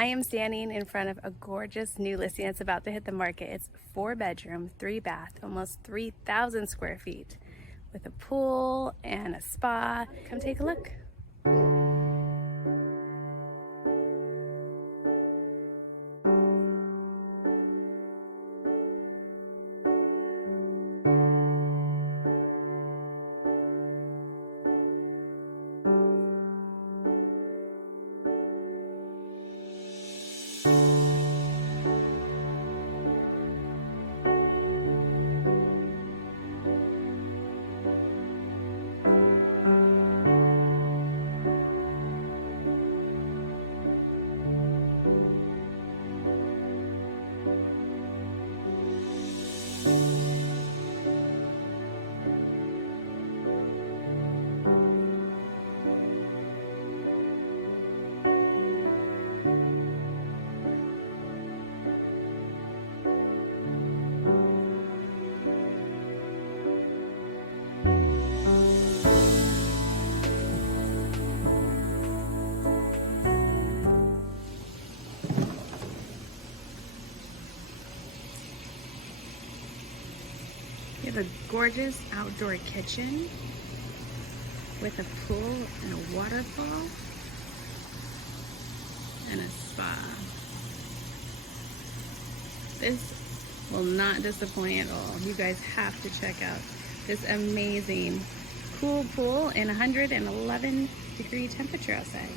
I am standing in front of a gorgeous new listing that's about to hit the market. It's 4-bedroom, 3-bath, almost 3,000 square feet with a pool and a spa. Come take a look. We have a gorgeous outdoor kitchen with a pool and a waterfall and a spa. This will not disappoint at all. You guys have to check out this amazing cool pool in 111-degree temperature outside.